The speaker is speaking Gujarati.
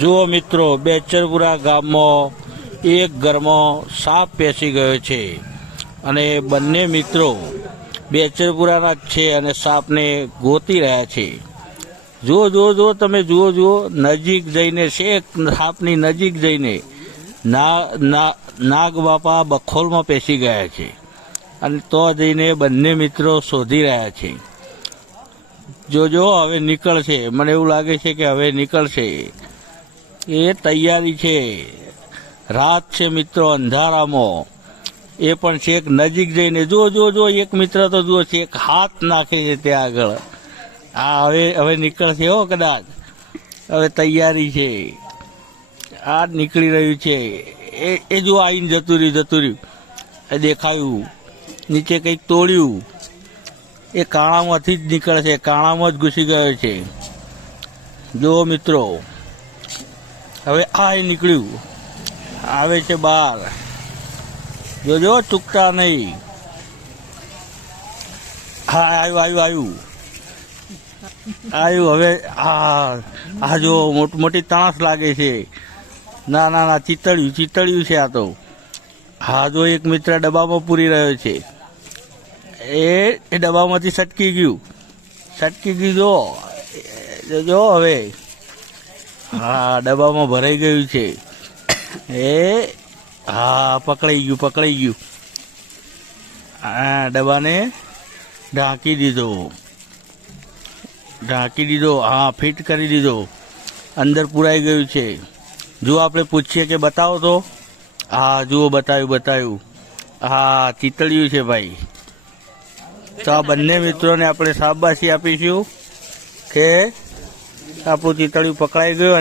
જુઓ મિત્રો બેચરપુરા ગામમાં એક ઘરમાં સાપ પેસી ગયો છે અને બંને મિત્રો બેચરપુરાના જ છે અને સાપને ગોતી રહ્યા છે. જુઓ જુઓ જુઓ તમે, જુઓ જુઓ, નજીક જઈને શેક સાપની નજીક જઈને નાગ બાપા બખોલમાં પેસી ગયા છે અને તો જઈને બંને મિત્રો શોધી રહ્યા છે. જોજો, હવે નીકળશે. મને એવું લાગે છે કે હવે નીકળશે. એ તૈયારી છે. રાત છે મિત્રો, અંધારામાં. એ પણ છેક નજીક જઈને જો જો જો એક મિત્ર તો જુઓ છેક હાથ નાખે છે ત્યાં આગળ. આ હવે હવે નીકળશે હો કદાચ. હવે તૈયારી છે. આ નીકળી રહ્યું છે. એ એ જો આવીને જતું રહ્યું જતું રહ્યું. એ દેખાયું. નીચે કંઈક તોડ્યું. એ કાણામાંથી જ નીકળે છે કાણામાં જ ઘૂસી ગયો છે. જુઓ મિત્રો. હવે આ નીકળ્યું. આવે છે બહાર જોજો, ચૂકતા નહીં. હા આવ્યું આવ્યું આવ્યું આવ્યું હવે, આ આ જો મોટ- મોટી તાસ લાગે છે. ના ના ના, ચિતળ્યું ચિતળ્યું છે આ તો. હા, જો એક મિત્ર ડબ્બામાં પૂરી રહ્યો છે. એ ડબ્બામાંથી સટકી ગયું. સટકી ગયું, જો. જોજો, હવે. હા, ડબ્બામાં ભરાઈ ગયું છે. એ, હા, પકડાઈ ગયું પકડાઈ ગયું. હા ડબ્બાને ઢાંકી દીધો. ઢાંકી દીધો, હા, ફિટ કરી દીધો. અંદર પુરાઈ ગયું છે. જો આપણે પૂછીએ કે બતાવો તો? હા, જુઓ, બતાવ્યું બતાવ્યું. હા ચીતળ્યું છે ભાઈ. તો આ બંને મિત્રોને આપણે શાબાશી આપીશું કે આપણું ચીતળ્યું પકડાઈ ગયું